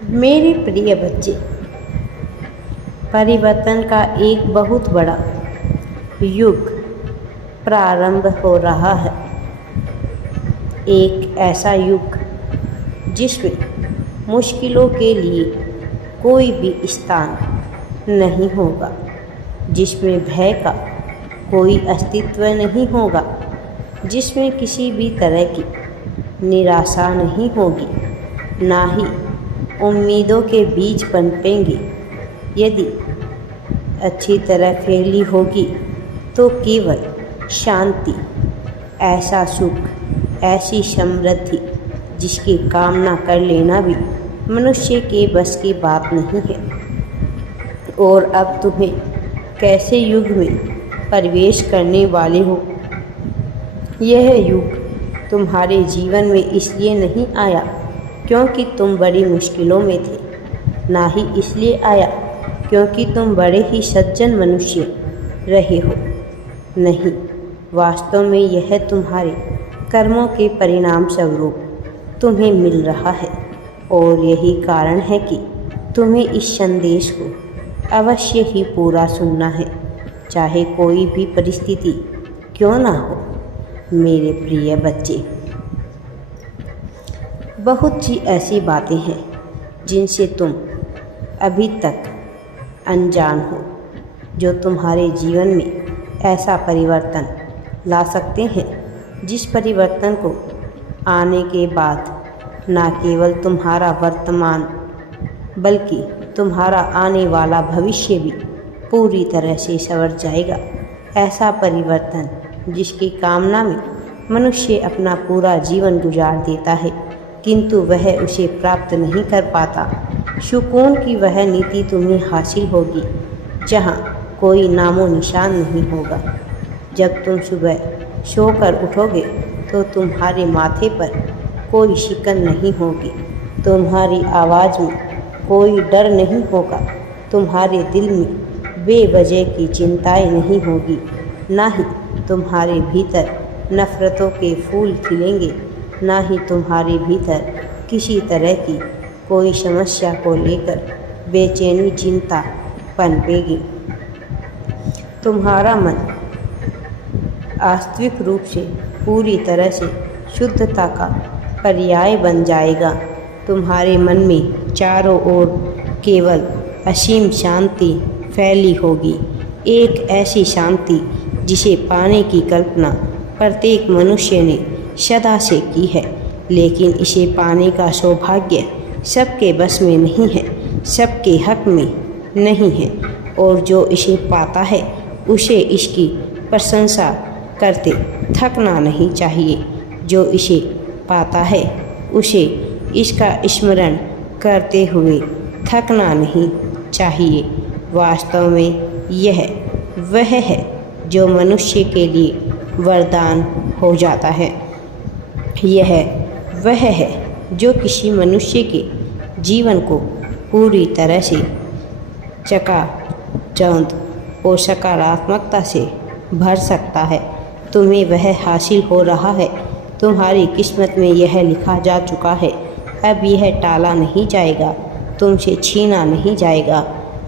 मेरे प्रिय बच्चे, परिवर्तन का एक बहुत बड़ा युग प्रारंभ हो रहा है। एक ऐसा युग जिसमें मुश्किलों के लिए कोई भी स्थान नहीं होगा, जिसमें भय का कोई अस्तित्व नहीं होगा, जिसमें किसी भी तरह की निराशा नहीं होगी, ना ही उम्मीदों के बीज पनपेंगे। यदि अच्छी तरह फैली होगी तो केवल शांति, ऐसा सुख, ऐसी समृद्धि जिसकी कामना कर लेना भी मनुष्य के बस की बात नहीं है। और अब तुम्हें कैसे युग में प्रवेश करने वाले हो? यह युग तुम्हारे जीवन में इसलिए नहीं आया क्योंकि तुम बड़ी मुश्किलों में थे, ना ही इसलिए आया क्योंकि तुम बड़े ही सज्जन मनुष्य रहे हो। नहीं, वास्तव में यह तुम्हारे कर्मों के परिणाम स्वरूप तुम्हें मिल रहा है। और यही कारण है कि तुम्हें इस संदेश को अवश्य ही पूरा सुनना है, चाहे कोई भी परिस्थिति क्यों ना हो। मेरे प्रिय बच्चे, बहुत सी ऐसी बातें हैं जिनसे तुम अभी तक अनजान हो, जो तुम्हारे जीवन में ऐसा परिवर्तन ला सकते हैं जिस परिवर्तन को आने के बाद न केवल तुम्हारा वर्तमान बल्कि तुम्हारा आने वाला भविष्य भी पूरी तरह से संवर जाएगा। ऐसा परिवर्तन जिसकी कामना में मनुष्य अपना पूरा जीवन गुजार देता है, किंतु वह उसे प्राप्त नहीं कर पाता। सुकून की वह नीति तुम्हें हासिल होगी जहाँ कोई नामो निशान नहीं होगा। जब तुम सुबह सोकर उठोगे तो तुम्हारे माथे पर कोई शिकन नहीं होगी, तुम्हारी आवाज़ में कोई डर नहीं होगा, तुम्हारे दिल में बेवजह की चिंताएं नहीं होगी, ना ही तुम्हारे भीतर नफ़रतों के फूल खिलेंगे, ना ही तुम्हारे भीतर किसी तरह की कोई समस्या को लेकर बेचैनी चिंता पनपेगी। तुम्हारा मन वास्तविक रूप से पूरी तरह से शुद्धता का पर्याय बन जाएगा। तुम्हारे मन में चारों ओर केवल असीम शांति फैली होगी, एक ऐसी शांति जिसे पाने की कल्पना प्रत्येक मनुष्य ने सदा से की है, लेकिन इसे पाने का सौभाग्य सबके बस में नहीं है, सबके हक में नहीं है। और जो इसे पाता है उसे इसकी प्रशंसा करते थकना नहीं चाहिए। जो इसे पाता है उसे इसका स्मरण करते हुए थकना नहीं चाहिए। वास्तव में यह वह है जो मनुष्य के लिए वरदान हो जाता है। यह वह है जो किसी मनुष्य के जीवन को पूरी तरह से चकाचौंध और सकारात्मकता से भर सकता है। तुम्हें वह हासिल हो रहा है, तुम्हारी किस्मत में यह लिखा जा चुका है। अब यह टाला नहीं जाएगा, तुमसे छीना नहीं जाएगा।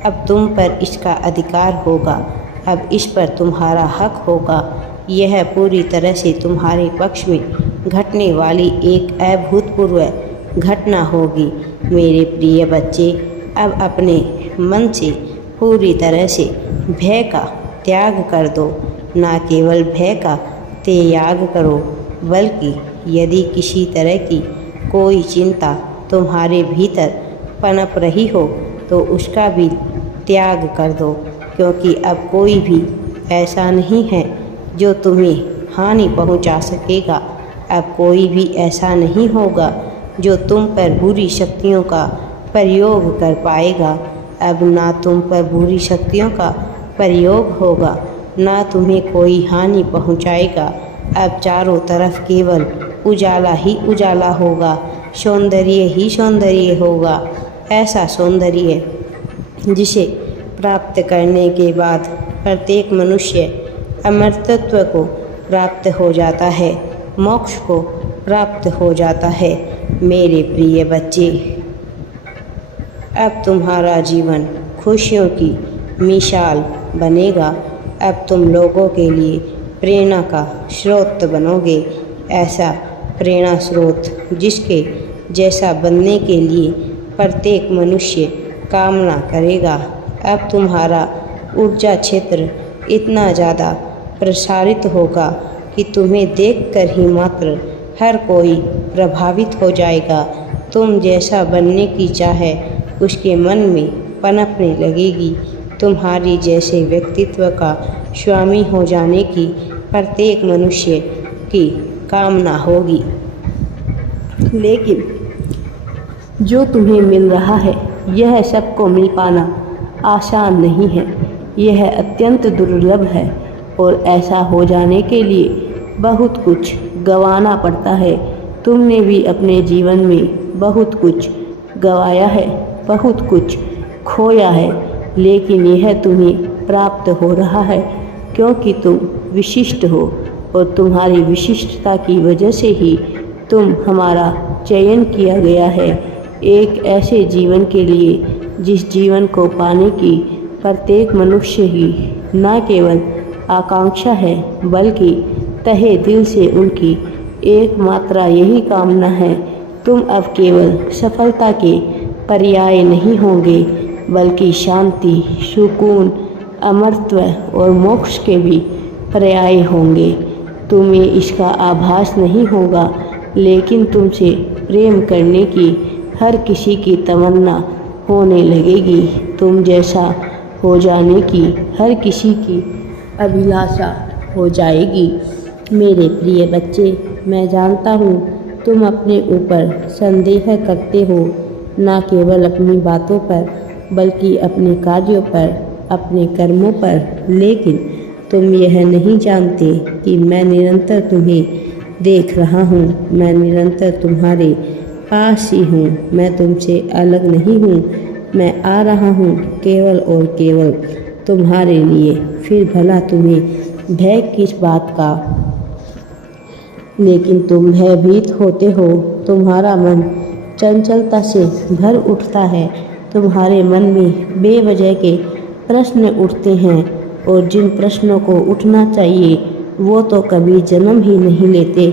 अब तुम पर इसका अधिकार होगा, अब इस पर तुम्हारा हक होगा। यह पूरी तरह से तुम्हारे पक्ष में घटने वाली एक अभूतपूर्व घटना होगी। मेरे प्रिय बच्चे, अब अपने मन से पूरी तरह से भय का त्याग कर दो। ना केवल भय का त्याग करो, बल्कि यदि किसी तरह की कोई चिंता तुम्हारे भीतर पनप रही हो तो उसका भी त्याग कर दो, क्योंकि अब कोई भी ऐसा नहीं है जो तुम्हें हानि पहुंचा सकेगा। अब कोई भी ऐसा नहीं होगा जो तुम पर बुरी शक्तियों का प्रयोग कर पाएगा। अब ना तुम पर बुरी शक्तियों का प्रयोग होगा, ना तुम्हें कोई हानि पहुंचाएगा। अब चारों तरफ केवल उजाला ही उजाला होगा, सौंदर्य ही सौंदर्य होगा। ऐसा सौंदर्य जिसे प्राप्त करने के बाद प्रत्येक मनुष्य अमरत्व को प्राप्त हो जाता है, मोक्ष को प्राप्त हो जाता है। मेरे प्रिय बच्चे, अब तुम्हारा जीवन खुशियों की मिसाल बनेगा। अब तुम लोगों के लिए प्रेरणा का स्रोत बनोगे, ऐसा प्रेरणा स्रोत जिसके जैसा बनने के लिए प्रत्येक मनुष्य कामना करेगा। अब तुम्हारा ऊर्जा क्षेत्र इतना ज़्यादा प्रसारित होगा कि तुम्हें देखकर ही मात्र हर कोई प्रभावित हो जाएगा। तुम जैसा बनने की चाहे उसके मन में पनपने लगेगी। तुम्हारी जैसे व्यक्तित्व का स्वामी हो जाने की प्रत्येक मनुष्य की कामना होगी। लेकिन जो तुम्हें मिल रहा है यह सबको मिल पाना आसान नहीं है, यह अत्यंत दुर्लभ है और ऐसा हो जाने के लिए बहुत कुछ गंवाना पड़ता है। तुमने भी अपने जीवन में बहुत कुछ गंवाया है, बहुत कुछ खोया है, लेकिन यह तुम्हें प्राप्त हो रहा है क्योंकि तुम विशिष्ट हो और तुम्हारी विशिष्टता की वजह से ही तुम हमारा चयन किया गया है एक ऐसे जीवन के लिए जिस जीवन को पाने की प्रत्येक मनुष्य ही न केवल आकांक्षा है बल्कि तहे दिल से उनकी एकमात्र यही कामना है। तुम अब केवल सफलता के पर्याय नहीं होंगे बल्कि शांति, सुकून, अमरत्व और मोक्ष के भी पर्याय होंगे। तुम्हें इसका आभास नहीं होगा लेकिन तुमसे प्रेम करने की हर किसी की तमन्ना होने लगेगी। तुम जैसा हो जाने की हर किसी की अभिलाषा हो जाएगी। मेरे प्रिय बच्चे, मैं जानता हूँ तुम अपने ऊपर संदेह करते हो, न केवल अपनी बातों पर बल्कि अपने कार्यों पर, अपने कर्मों पर। लेकिन तुम यह नहीं जानते कि मैं निरंतर तुम्हें देख रहा हूँ, मैं निरंतर तुम्हारे पास ही हूँ, मैं तुमसे अलग नहीं हूँ। मैं आ रहा हूँ केवल और केवल तुम्हारे लिए। फिर भला तुम्हें भय किस बात का, लेकिन तुम भयभीत होते हो। तुम्हारा मन चंचलता से भर उठता है, तुम्हारे मन में बेवजह के प्रश्न उठते हैं और जिन प्रश्नों को उठना चाहिए वो तो कभी जन्म ही नहीं लेते।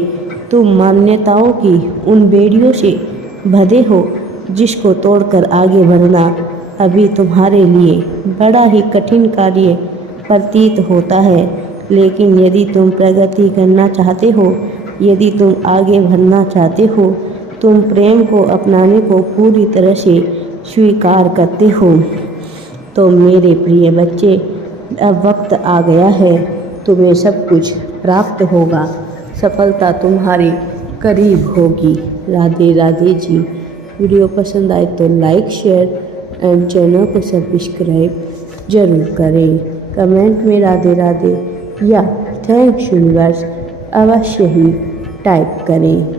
तुम मान्यताओं की उन बेड़ियों से बंधे हो जिसको तोड़कर आगे बढ़ना अभी तुम्हारे लिए बड़ा ही कठिन कार्य प्रतीत होता है। लेकिन यदि तुम प्रगति करना चाहते हो, यदि तुम आगे बढ़ना चाहते हो, तुम प्रेम को अपनाने को पूरी तरह से स्वीकार करते हो, तो मेरे प्रिय बच्चे, अब वक्त आ गया है, तुम्हें सब कुछ प्राप्त होगा, सफलता तुम्हारे करीब होगी। राधे राधे जी। वीडियो पसंद आए तो लाइक, शेयर एंड चैनल को सब्सक्राइब जरूर करें। कमेंट में राधे राधे या थैंक्स यूनिवर्स अवश्य ही टाइप करें।